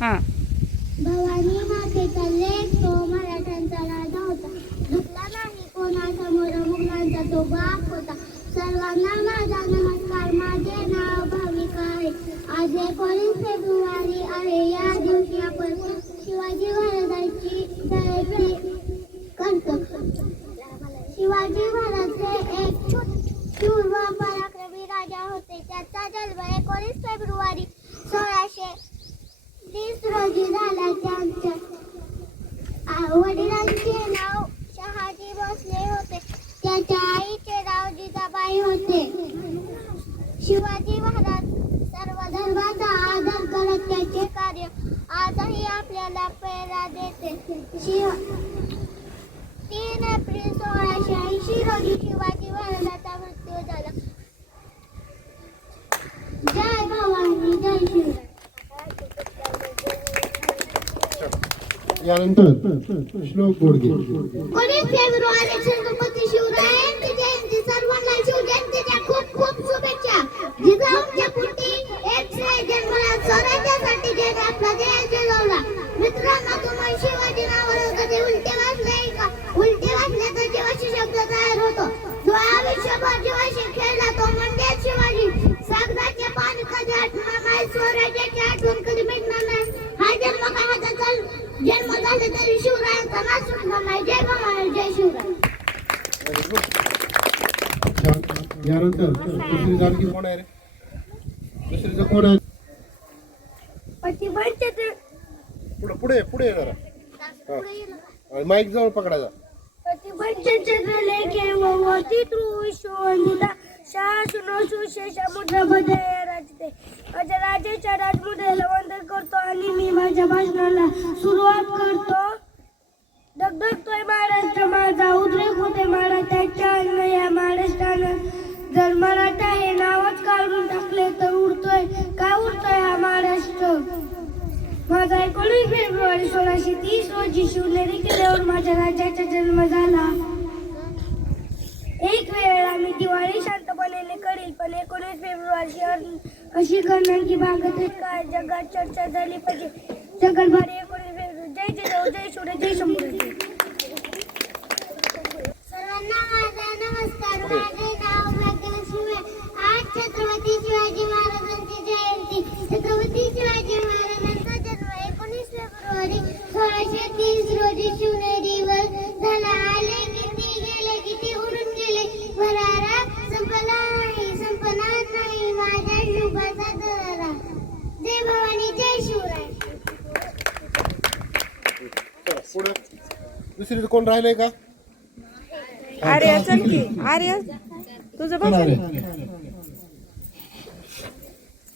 हां. भवानी मातेचा लेक तो मराठ्यांचा राजा होता. दुखला नाही कोणासमोर मुघलांचा तो बाप होता. सर्वांना माझा नमस्कार. माझे नाव भाविका आहे. आज 19 फेब्रुवारी आहे. या दिवशी आपण शिवाजी महाराजांची जयंती करतो. शिवाजी महाराज हे एक शूर व पराक्रमी राजा होते. त्याचा जन्म 19 फेब्रुवारी 1630 रोजी झाला. त्यांच्या वडिलांचे नाव शहाजी भोसले होते. त्याच्या आईचे नाव जिजाबाई होते. शिवाजी महाराज सर्व धर्माचा आदर करत त्याचे कार्य आजही आपल्याला प्रेरणा देते. 3 एप्रिल 1680 रोजी शिवाजी महाराजांचा मृत्यू झाला. जय भवानी, जय शिवराय. यानंतर श्लोक बोडगे. 19 फेब्रुवारी छत्रपती शिवरायांची जयंती. सर्वांना शिवजयंतीच्या खूप खूप शुभेच्छा. जिजाऊंच्या पोटी एक जन्मला स्वराज्यासाठी ज्याने आपला देह जगवला. मित्रांनो, तुम्ही शिवाजी नावावर कधी उलटे वाचले का? उलटे वाचले तर जीवाशी शब्द तयार होतो. जो आयुष्यभर जीवाशी खेळला तो म्हणजे शिवाजी. कागदाचे पान कधी आठवणार नाही. स्वराज्याची आठवण कधी मिटणार नाही. हा जन्म काय हाताचा जन्म झाला तरी शिवरायांचा नाश होणार नाही. जय भवानी, जय शिवराय. यानंतर दुसरी जाणकी कोण आहे रे? दुसरीचं कोण आहे? पुढे पुढे पुढे जरा माईक जवळ पकडायचा. राजाच्या राजमुद्रेला वंदन करतो आणि मी माझ्या भाषणाला सुरुवात करतो. धगधगतोय महाराष्ट्र माझा, उद्रेक होते महाराष्ट्राच्या अन्न या महाराष्ट्रानं. जर मराठा हे नावच काढून टाकले तर उरतोय का? उरतोय हा महाराष्ट्र. माझा 19 फेब्रुवारी 1630 रोजी शिवनेरी किल्ल्यावर माझ्या राजाचा जन्म झाला. एक वेळेला मी दिवाळी शांतपणे करील, पण 19 फेब्रुवारी अशी करणार की भागतच काय जगात चर्चा झाली पाहिजे. जगभर 19 फेब्रुवारी. जय जिजाऊ, जय शिवराय, जय शंभू. सर्वांना माझा नमस्कार. माझे नाव भाग्यलक्ष्मी आहे. आज छत्रपती शिवाजी महाराजांची जयंती. छत्रपती शिवाजी महाराजांचा जन्म 19 फेब्रुवारी 1630 रोजी शिवनेरीवर झाला. आले किती गेले किती उडून गेले, भरारा संपला नाही संपणार नाही माझ्या शुभाचा दरारा. जय भवानी, जय शिवराय. पुढे दुसरीचं कोण राहिलंय का? आर्या चल की. आर्या तुझं बघ.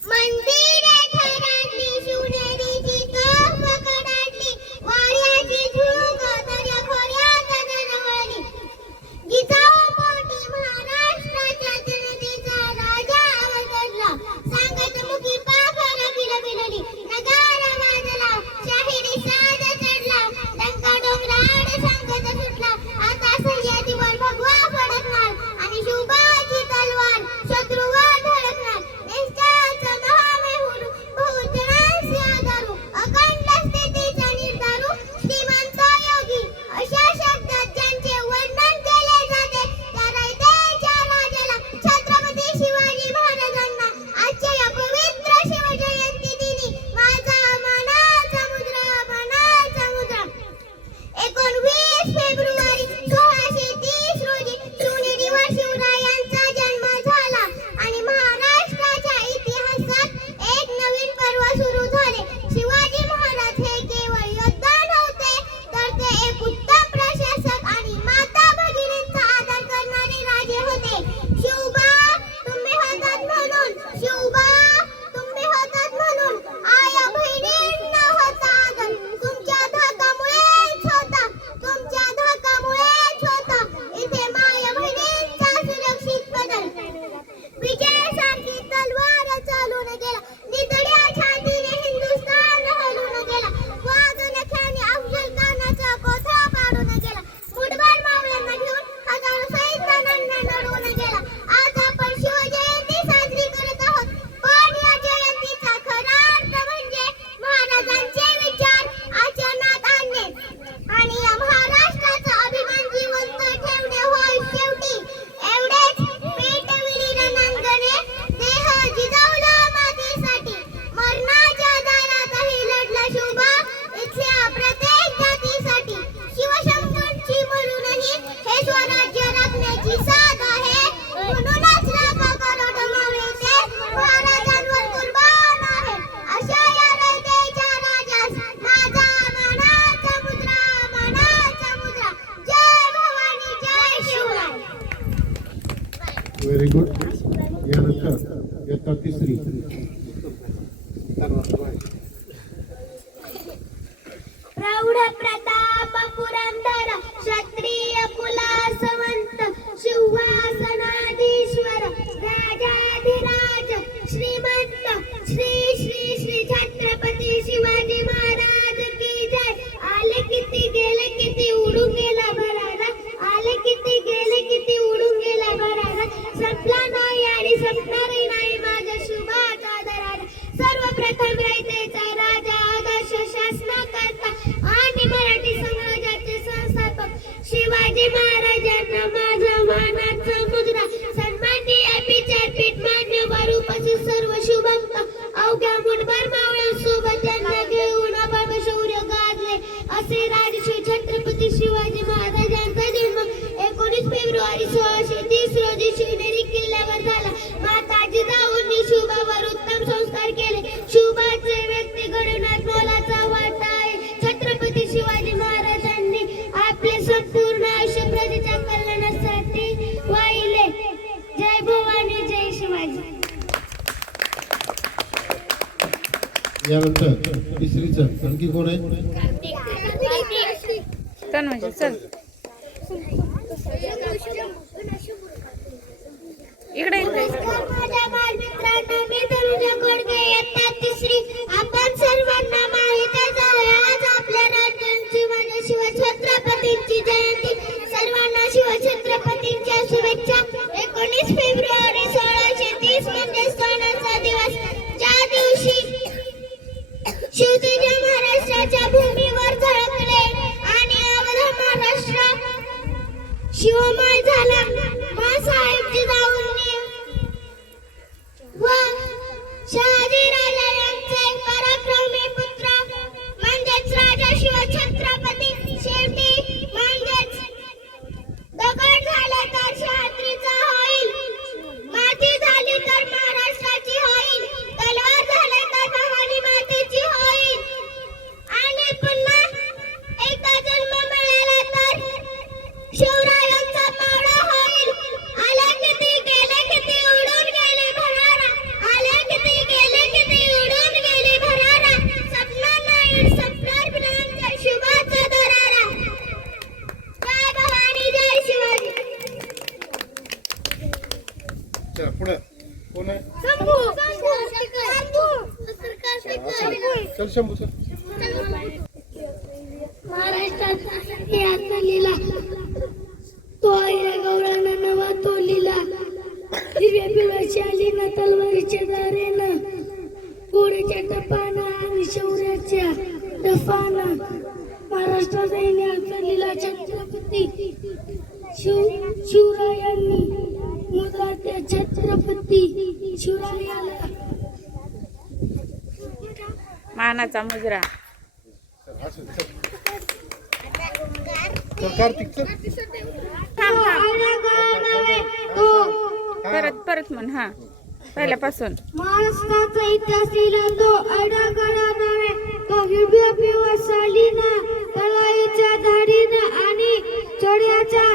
मंदिरे ठराडली शिवनेरीची तोफ कडाडली. वाऱ्याची झुळूक दर्या खोऱ्यात दरवळली. जिजाऊ पोटी महाराष्ट्राच्या जनतेचा राजा अवतरला. सांगत मुखी पाखर किलबिलली. नगारा वाजला, शाहिरी साज चढला. टंका डोंगराड सांगत सुटला. आता सह्याद्रीवर भगवा फडकणार आणि शिवबाची तलवार प्रौढ प्रताप पुरंदर क्षत्रिय कुलासवंत सिंहासनाधीश्वर राजाधिराज श्रीमंत श्री श्री श्री छत्रपती शिवाजी महाराज की जय. आले किती गेले किती उडून गेला भरारा, आले किती गेले किती उडून गेला भरारा, संपला नाही आणि संपणारही नाही माझ्या शुभाचा दरारा. सर्वप्रथम रयतेचा राजा आदर्श शासनकर्ता आणि मराठी समाजाचे संस्थापक शिवाजी महाराजांना माझा मानाचा मुद्रा. सन्माननीय विचारपीठ मान्यवर उपस्थित सर्व शुभंक अवघ्या मुठभर मावळ्यांसोबत त्यांना घेऊन अभंग शौर्य गाजले. असे राजश्री छत्रपती शिवाजी महाराजांचा जन्म 19 फेब्रुवारी 1630 रोजी शिवनेरी किल्ल्यावर झाला. माता जिजाऊंनी शुभावर उत्तम संस्कार केले. शुभाचे व्यक्ती घडवण्यात मोलाचा वाटा आहे. छत्रपती शिवाजी महाराजांनी आपले संपूर्ण आयुष्य प्रजेच्या कल्याणासाठी वाहिले. जय भवानी, जय शिवाजी. यानंतर तिसरीचं आणखी कोण आहे? तन्मय चल इकडे माझ्या बालमित्रांनो, मी तनुजा कोडके, इयत्ता तिसरी. आपण सर्वांना माहीतच आहे आज आपल्या राज्याची म्हणजे शिवछत्रपतींची जयंती. सर्वांना शिवछत्रपतींच्या शुभेच्छा. 19 फेब्रुवारी 1630 म्हणजे सणाचा दिवस. ज्या दिवशी शिवतेजा महाराष्ट्राच्या भूमीवर झळकले आणि अवघा महाराष्ट्र शिवमय झाला. माँसाहेब जिजाऊंनी व शहाजी राजा यांचे पराक्रमी पुत्र म्हणजेच राजा शिवछत्रपती शेवटी म्हणजेच दगड झाला तर शहाद्रीचा होईल, माती झाली तर महाराष्ट्राची होईल, तलवार झाली तर भवानी मातेची होईल आणि पुन्हा एकदा जन्म मिळाला तर शिवरायांचा मावळा होईल. आले किती गेले किती उडून गेले भरारा, आले किती गेले किती उडून गेले भरारा, सपना नाही सपनार बिनांच्या शुभाचा दरारा. जय भवानी, जय शिवाजी. चला पुढे कोण आहे? चल शंभू चल. महाराष्ट्रात याचा लिला तो आईरा गौरानं नवा तो लिला. हिरव्या पिवळ्या शालीनं तलवारीच्या दारेनं घोड्याच्या टपानं आणि शौर्याच्या दफानं महाराष्ट्रात याचा लिला. छत्रपती शिवरायांनी मुद्रा त्या छत्रपती शिवरायाला मानाचा मुजरा. चल असं चल. चल कार्तिक चल. परत म्हण. हा पहिल्यापासून. महाराष्ट्राचा इतिहास लिहिला तो अडागडा नव्हे, तो हिरव्या पिवळ्या शालीनं तलवारीच्या धाडीनं आणि चोड्याच्या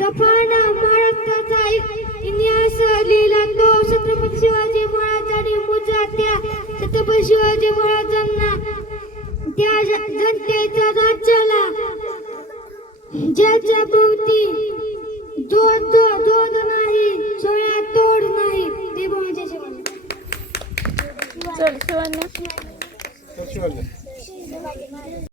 दफानं महाराष्ट्राचा इतिहास लिहिला तो छत्रपती शिवाजी महाराजांनी मुद्रा त्या छत्रपती शिवाजी महाराजांना त्या जनतेच्या राज्याला ज्याच्या भोवती दोन नाही सोळा तोड नाही ते माझ्या शिवाजी. चल शिवानी. चल शिवाजी.